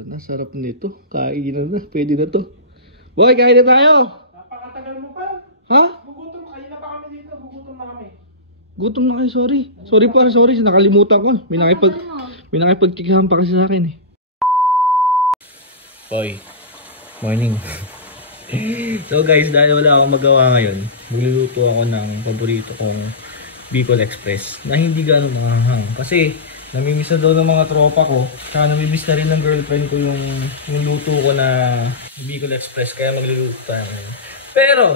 Ito na, sarap nito. Kainan na, pwede na to. Boy, kain na tayo! Napakatagal mo pa. Ha? Gugutom, kanina pa kami dito. Gugutom na kami. Gutom na kayo, sorry. Sorry pa, sorry. Nakalimutan ko. May nakipagtikihan pa kasi sa akin eh. Boy, morning. So guys, dahil wala akong magawa ngayon, magluluto ako ng paborito kong Bicol Express na hindi gano'ng manghang. Kasi namimiss na daw ng mga tropa ko, tsaka namimiss na rin ng girlfriend ko yung luto ko na Bicol Express, kaya magluluto tayo ngayon. Pero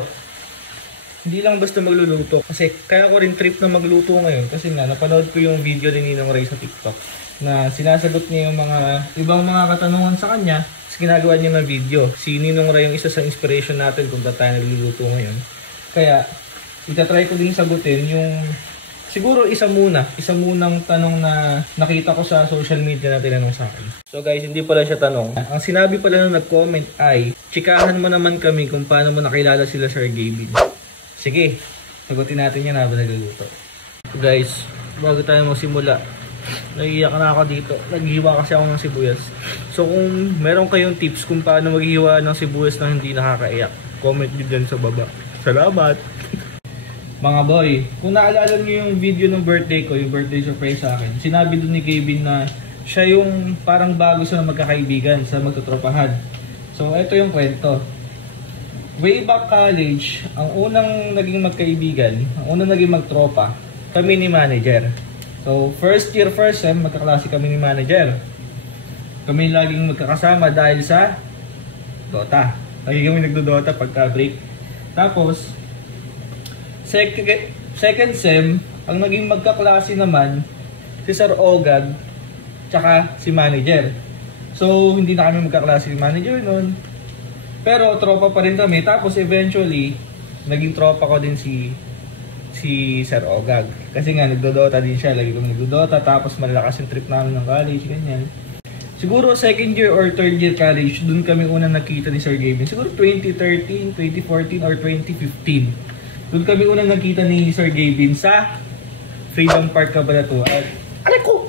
hindi lang basta magluluto, kasi kaya ko rin trip na magluto ngayon kasi nga napanood ko yung video ni Ninong Ray sa TikTok na sinasagot niya yung mga ibang mga katanungan sa kanya. Ginagawa niya ng video. Si Ninong Ray yung isa sa inspiration natin kung ba't tayo nagluluto ngayon. Kaya, itatry ko din sagutin yung siguro isa munang tanong na nakita ko sa social media na tinanong sa akin. So guys, hindi pala siya tanong. Ang sinabi pala nung nag-comment ay, chikahan mo naman kami kung paano mo nakilala sila Sir Gavin. Sige, sagutin natin yan habang nagluluto. So guys, bago tayo magsimula, naiiyak na ako dito. Naghiwa kasi ako ng sibuyas. So kung meron kayong tips kung paano maghiwa ng sibuyas na hindi nakakaiyak, comment nyo dyan sa baba. Salamat! Mga boy, kung naalala nyo yung video ng birthday ko, yung birthday surprise sa akin, sinabi dun ni Gavin na siya yung parang bago sa magkakaibigan, sa magtutropahan. So ito yung kwento. Way back college, ang unang naging magkaibigan, ang unang naging magtropa, kami ni manager. So, first year, first sem, magkaklase kami ni manager. Kami laging magkakasama dahil sa Dota. Lagi kami nagdo-Dota pagka-break. Tapos, second sem, ang naging magkaklase naman, si Sir Ogag, tsaka si manager. So, hindi na kami magkaklase ni manager noon. Pero, tropa pa rin kami. Tapos, eventually, naging tropa ko din si Sir Ogag. Kasi nga, nagdodota din siya. Lagi kami nagdodota. Tapos, malalakas yung trip namin ng college. Ganyan. Siguro, second year or third year college, dun kami unang nakita ni Sir Gavin. Siguro, 2013, 2014, or 2015. Dun kami unang nakita ni Sir Gavin sa Freedom Park Cabanatuan. Alay ko!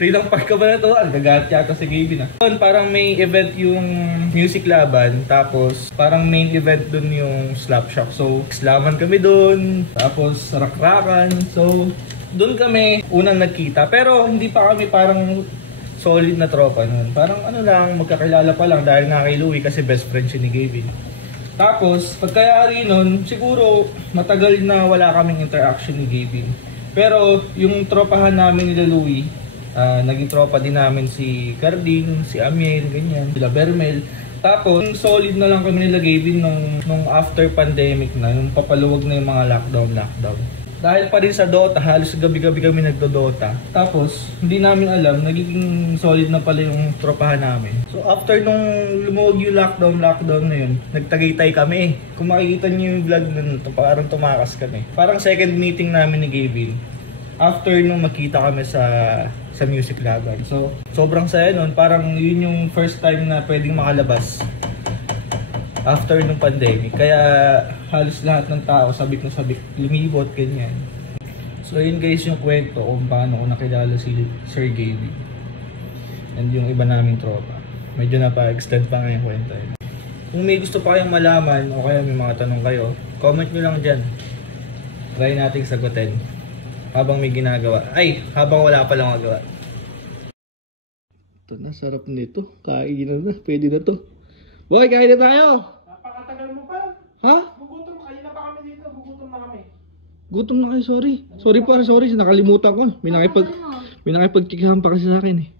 Freedom Park Cabanatuan. Gagat yata si Gavin ah. Parang may event yung music laban. Tapos parang main event dun yung slap shop. So slaman kami dun. Tapos rakrakan. So dun kami unang nagkita. Pero hindi pa kami parang solid na tropa nun. Parang ano lang, magkakilala pa lang dahil nga kay Louie kasi best friend siya ni Gavin. Tapos pagkayari nun, siguro matagal na wala kaming interaction ni Gavin. Pero yung tropahan namin nila Louie, naging tropa din namin si Carding, si Amiel, ganyan, sila Bermel. Tapos, solid na lang kami nila Gavin nung after pandemic na, nung papaluwag na yung mga lockdown. Dahil pa rin sa Dota, halos gabi-gabi kami nagdo-Dota. Tapos, hindi namin alam, nagiging solid na pala yung tropahan namin. So, after nung lumuwag yung lockdown na yun, nagtagaytay kami. Kung makikita niyo yung vlog nun, parang tumakas kami. Parang second meeting namin ni Gavin. After nung makita kami sa music laban. So, sobrang saya nun. Parang yun yung first time na pwedeng makalabas after nung pandemic. Kaya halos lahat ng tao sabik na sabik, lumibot, ganyan. So, yun guys yung kwento kung paano ko nakilala si Sir Gavin and yung iba naming tropa. Medyo napa-extend pa nga yung kwento yun. Kung may gusto pa kayong malaman o kaya may mga tanong kayo, comment nyo lang dyan. Try nating sagutin habang may ginagawa. Habang wala pa lang magawa. Ito na, sarap nito. Kainan na, pwede na to. Boy, kain na tayo! Napakatagal mo pa. Ha? Gugutom, kanina pa kami dito. Gugutom na kami. Gutom na kayo, sorry. Sorry pa, sorry. Nakalimutan ko. May nakipagtikihan pa kasi sa akin eh.